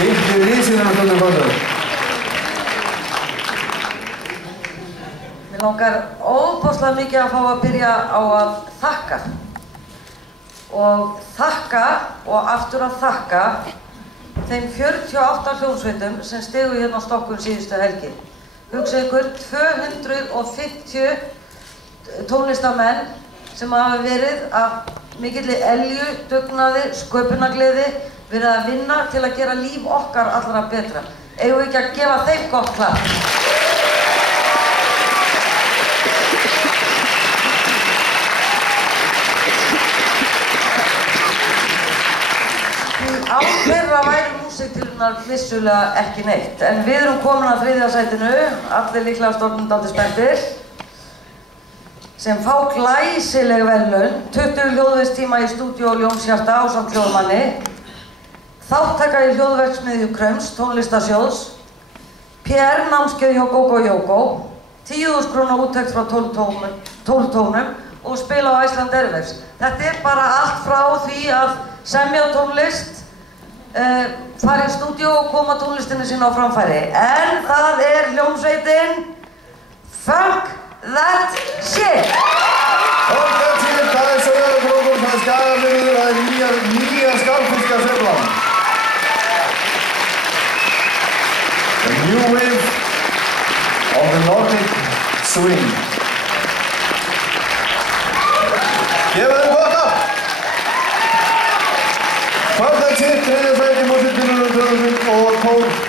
Litli risinn á stundum kvöldur. Mér langar óbúslega mikið að fá að byrja á að þakka. Og þakka og aftur að þakka þeim 48 hljómsveitum sem stigu hérna á Stokkun síðustu helgi. Hugsið ykkur 250 tónlistamenn sem hafa verið af mikilli elju, dugnaði, sköpunargleði verið að vinna til að gera líf okkar allra betra. Eigum við ekki að gefa þeim gott klapp? Án þeirra væri músíktilraunar vissulega ekki neitt, en við erum komin að 3. sætinu, allir líklega stórnum dálítið spenntir, sem fá glæsileg verðlaun, 20 hljóðverkstíma í stúdíó Ljónshjarta ásamt hljóðmanni, þáttaka í hljóðverksmiðju Kraums tónlistarsjóðs, PR-námskeið hjá Gógó Jógó, 10.000 kr. úttekt frá 12 tónum og spila á Iceland Airwaves. Þetta er bara allt frá því að semja tónlist, fara í stúdíó og koma tónlistinni sína á framfæri. En það er hljómsveitin Funk That Shit! Funk That Shit, það er Sauðárkrókur, það er Skagafjörður, það er nýja Skagfirskasveiflan. The new wave of the Nordic swing. Gefið þeim gott af! Funk That Shit, 3. sæti músíktilraunum 2012.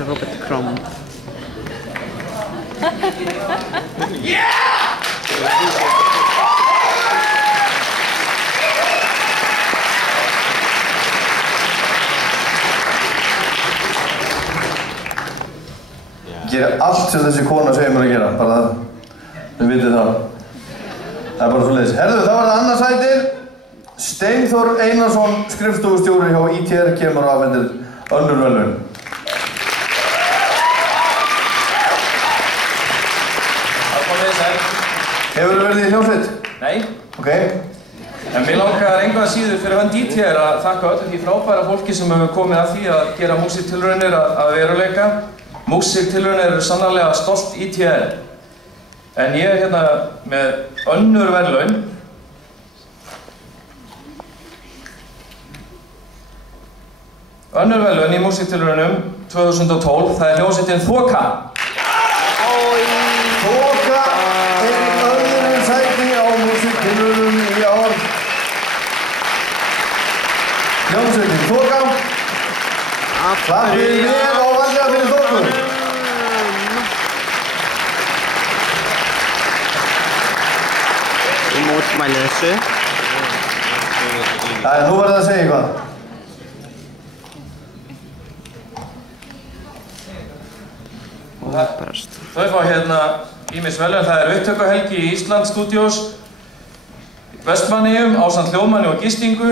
Robert Crumb. Gera allt sem þessi kona segir mér að gera, bara það. Þið vitið það. Það er bara svoleiðis. Herðu, það var það annað sæti. Steinþór Einarsson, skrifstofustjóri hjá ITR, kemur og afhendir önnur verðlaun. Hefurðu verið í hljómsveit? Nei. Ok. En mér langar engu að síður fyrir hönd ITR að þakka öllu því frábæra fólki sem hefur komið að því að gera músíktilraunir að veruleika. Músíktilraunir eru sannarlega stolt ITR. En ég er hérna með önnur verðlaun. Önnur verðlaun í músíktilraunum 2012, það er hljómsveitin Þoka. Þoka er í öðru sæti á músíktilraunum í ár. Hljómsveitin Þoka. Klappið vel og vandlega fyrir Þoku. Ég mótmæli þessu. Nú verður það að segja eitthvað. Þau fá hérna ýmis verðlaun, það er upptökuhelgi í Ísland Studios, Vestmannaeyjum ásamt hljóðmanni og gistingu.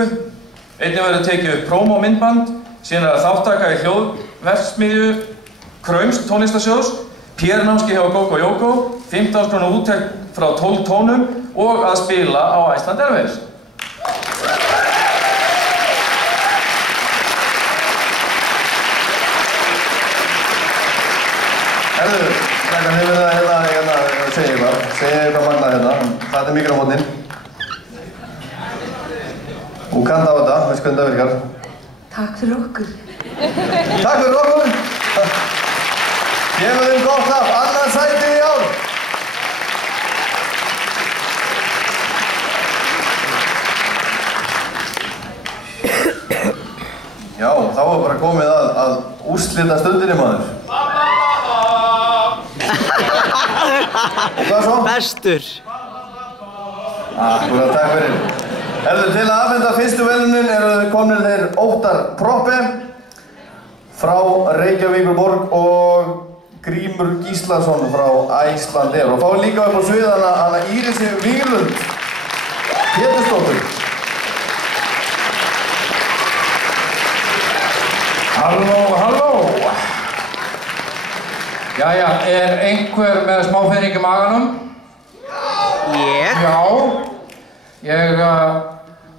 Einnig verður tekið upp prómómyndband, síðan er það þáttaka í hljóðverksmiðju Kraums tónlistarsjóðs, PR-námskeið hjá Gógó Jógó, 15.000 kr. úttekt frá 12 tónum og að spila á Iceland Airwaves. Herðu, þakka þið verið að segja eitthvað magnað hérna. Það er mikrofóninn. Þú kannt á þetta, veist hvernig það virkar. Takk fyrir okkur. Takk fyrir okkur! Gefum þeim gott klapp, annað sæti í ár! Já, þá er bara komið að úrslita stundinni, maður. Hvað svo? Bestur. Akkúrat, takk fyrir. Herðu, til að afhenda fyrstu verðlaunin eru komnir þeir Óttar Proppe frá Reykjavíkurborg og Grímur Gíslason frá Iceland Air. Og fá líka upp á sviðana hana Írisi Víglund Pétursdóttur. Halló, halló! Jæja, er einhver með smá pening í maganum? Ég? Já, ég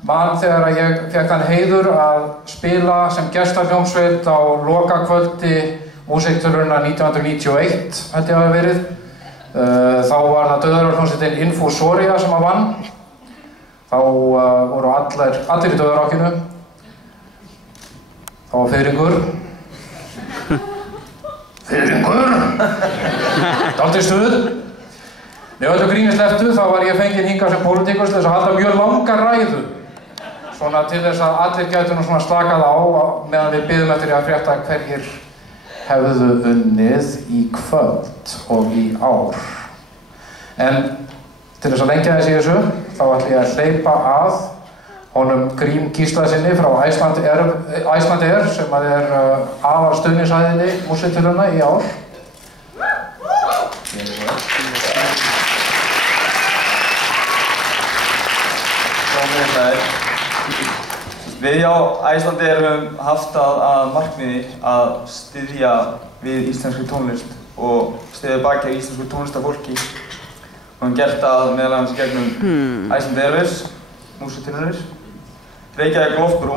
man þegar að ég fekk þann heiður að spila sem gestarhljómsveit á lokakvöldi músíktilrauna 1991, held ég að hafi verið. Þá var það dauðarárhljómsveitin Infusoria sem að vann. Þá voru allir í dauðarákinu. Það var Fiðringur. Fiðringur! Dálítið stuð. Nei, öllu gríni slepptu, þá var ég fenginn hingað sem pólitíkus til þess að halda mjög langa ræðu. Svona til þess að allir gætu nú svona slakað á meðan við biðum eftir að frétta hverjir hefðu unnið í kvöld og í ár. En til þess að lengja þess í þessu, þá ætla ég að hleypa að honum Grím Gíslasinni frá Icelandair sem að er aðalstuðningshæðinni músíktilrauna í ár. Við á Icelandair höfum haft að markmiði að styðja við íslenskri tónlist og styðja baki að íslensku tónlistarfólki og höfum gert það meðal annars gegnum Icelandair, músíktilraunir, Reykjavík Lofbrú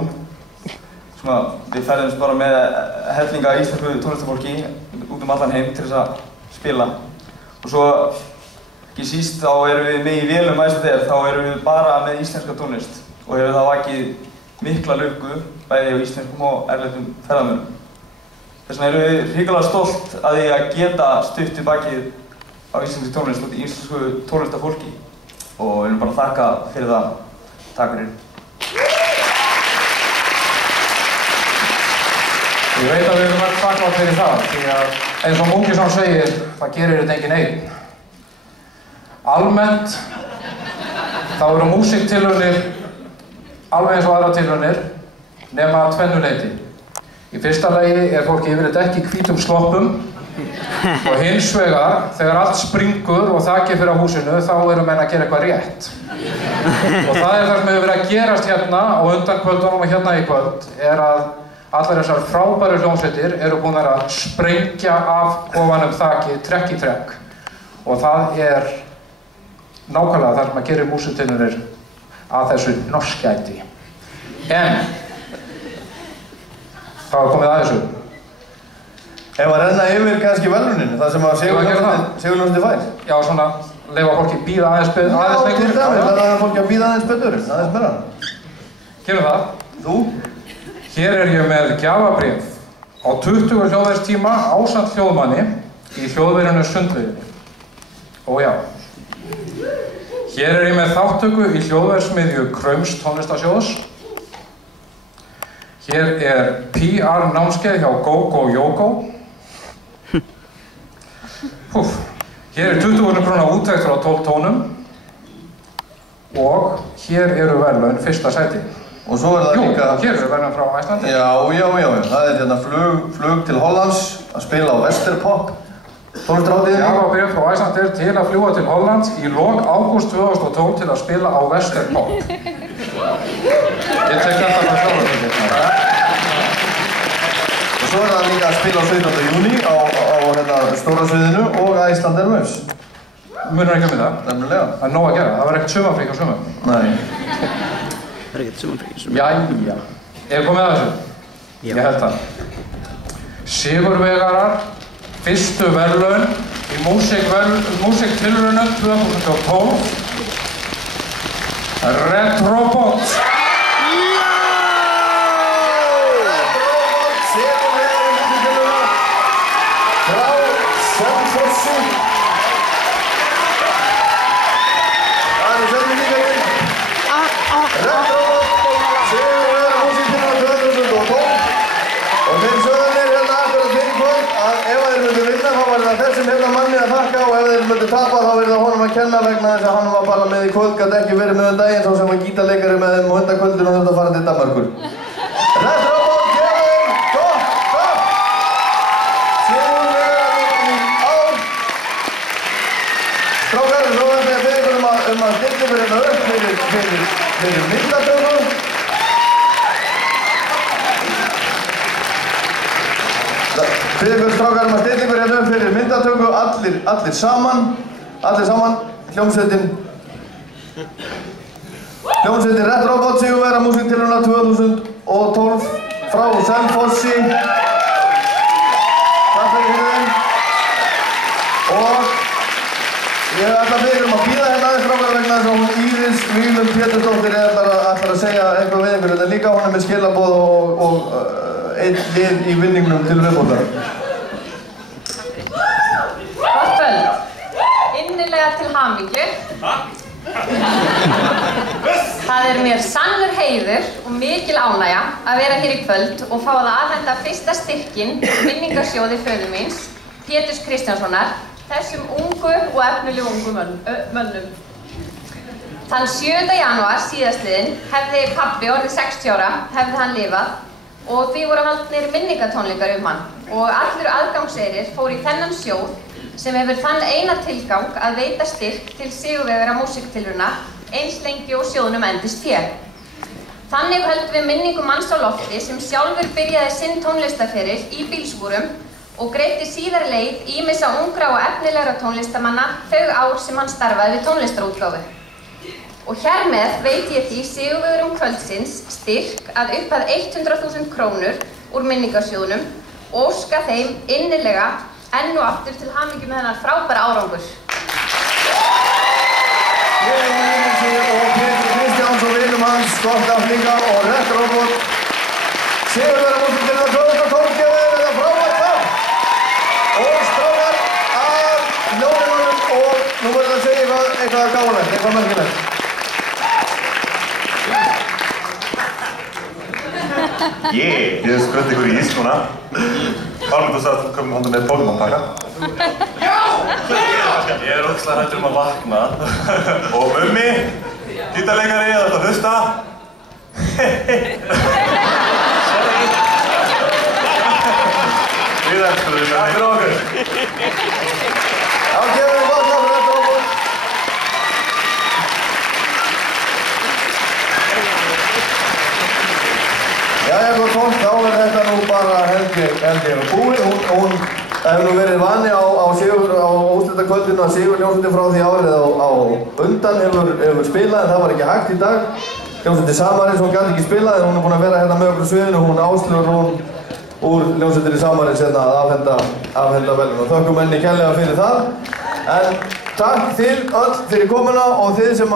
sem að við ferðumst bara með hellinga íslensku tónlistarfólki út allan heim til þess að spila og svo ekki síst þá erum við með í vélum Icelandair, þá erum við bara með íslenska tónlist og hefur það vakið mikla lukku bæði á íslenskum og erlendum ferðamönnum. Þess vegna erum við hrikalega stolt að því að geta stutt við bakið á íslenski tónlist og íslensku tónlistarfólki og við viljum bara þakka fyrir það. Takk fyrir. Ég veit að við erum öll þakklátt fyrir það, því að eins og Mungisson segir, það gerir þetta enginn einn. Almennt þá eru músíktilraunir alveg eins og aðra tilraunir nema að tvennu leyti. Í fyrsta lagi er fólk yfirleitt ekki í hvítum sloppum og hins vegar, þegar allt springur og þakið fyrir á húsinu, þá eru menn að gera eitthvað rétt. Og það er það sem hefur verið að gerast hérna á undan kvöldunum og hérna í kvöld, er að allar þessar frábæru hljómsveitir eru búin að sprengja af kofanum þakið trekk í trekk og það er nákvæmlega það sem að gera músíktilraunir að þessu norskæti. En þá er komið að þessu. Ef að renna yfir kannski veluninu, það sem að Sigurljónsdóttir fær. Já, svona leyfa fólki bíða aðeins lengur. Já, til dæmis, það er fólki að bíða aðeins betur, aðeins meira. Gerum það. Þú? Hér er ég með gjafabréf á 20 hljóðverstíma ásamt hljóðmanni í hljóðverinu Sundlauginni. Ó já. Hér er ég með þáttöku í hljóðversmiðju Kraums tónlistarsjóðs. Hér er PR námskeið hjá GoGo Yogo. Hér er 20.000 króna úttektur á 12 tónum. Og hér eru verðlaun fyrsta sæti. Og svo er það líka... Jú, hér eru verðlaun frá Icelandair. Já. Það er hérna flug til Hollands að spila á Westerpop. Gjafabréf frá Icelandair til að fljúga til Hollands í lok ágúst 2012 til að spila á Westerpop. Ég tek þetta með sjálfur. Og svo er það líka að spila á 17. júní á stóra sviðinu og Icelandair Waves. Munar ekki með það? Nefnilega. Það er nóg að gera, það var ekkert sumarfrí á sumar. Nei. Það er ekkert sumarfrí á sumar. Jæja. Er komið að þessu? Já. Ég held það. Sigurvegarar fyrstu verðlaun í músíktilraunum 2012 Retrobot. Sigurvegari músíktilrauna frá Selfossi. Það eru sérlega líka inn. Retrobot, sigurvegari músíktilrauna 2012 og þeir sögðanir hérna akkurat fyrir kvöld að ef þeir myndu vinna þá var það þessum hérna manni að þakka og ef þeir myndu tapa þá verði það honum að kenna vegna þess að hann var bara með í kvöld, gat ekki verið með daginn þá sem var gítarleikari með þeim og undan kvöldinu og þurfti að fara til Danmarkur. Retrobot, gefum, topp! Sigurvegari í ár. Strákar, svo ætla ég að beða ykkur að stilla ykkur hérna upp fyrir myndatöku. Fyrir ykkur strákar að stilla ykkur hérna upp fyrir myndatöku, allir saman, hljómsveitin Hljómsveitin Red Robot sigurvegara músíktilrauna 2012 frá Selfossi. Takk fyrir þeim. Og ég ætla að biðja að bíða hérna aðeins frábæra vegna þess að hún Íris Víglund Pétursdóttir ætlar að segja eitthvað við ykkur. En líka hún með skilaboð og einn lið í vinningnum til viðbótar. Gott kvöld. Innilega til hamingju. Það mér sannur heiður og mikil ánægja að vera hér í kvöld og fá að afhenda fyrsta styrkinn minningarsjóði föður míns, Péturs Kristjánssonar, þessum ungu og efnilegu ungu mönnum. Þann 7. janúar síðastliðinn hefði pabbi orðið 60 ára, hefði hann lifað og því voru haldnir minningatónleikar hann og allur aðgangseyrir fór í þennan sjóð sem hefur þann eina tilgang að veita styrk til sigurvegara músíktilrauna eins lengi og sjóðnum endist hér. Þannig höldum við minningu manns á lofti sem sjálfur byrjaði sinn tónlistarferil í bílskúrum og greiddi síðar leið ýmissa ungra og efnilegra tónlistamanna þau ár sem hann starfaði við tónlistarútgáfu. Og hér með veit ég því sigurvegurum kvöldsins styrk að upphæð 100.000 krónur úr minningarsjóðnum og óska þeim innilega enn og aftur til hamingju með hennar frábæra árangur. Ég og Pétur Kristjáns og vinum hans, gott af líka og Red Robot. Sigurvegara músíktilrauna 2012 gefið þetta frábært tap. Og strákar af ljóðunum og nú verður það að segja eitthvað gáðulegt, eitthvað merkilegt. Ég skröndi ykkur í ís núna. Pálmi, þú sagði að þú komum hónda með Pokémon-pakka. Já! Ég ógeðslega hræddur að vakna. Og Mummi, gítarleikari, það ert að hlusta. Sorry. Við elskum þig. Takk fyrir okkur. Já, gefum við gott af Red Robot. Jæja, gott fólk, þá þetta nú bara held ég búið. Hún hefur nú verið vani á úrslitakvöldinu að Sigur hljómsveitin frá því árið á undan hefur spilað en það var ekki hægt í dag. Hljómsveitin Samarins, hún gæti ekki spilað en hún búin að vera hérna með okkur sviðinu. Hún Áslaugur úr hljómsveitinni Samarins hérna að afhenda velun og þökkum henni kærlega fyrir það. En takk til öll fyrir komuna og þið sem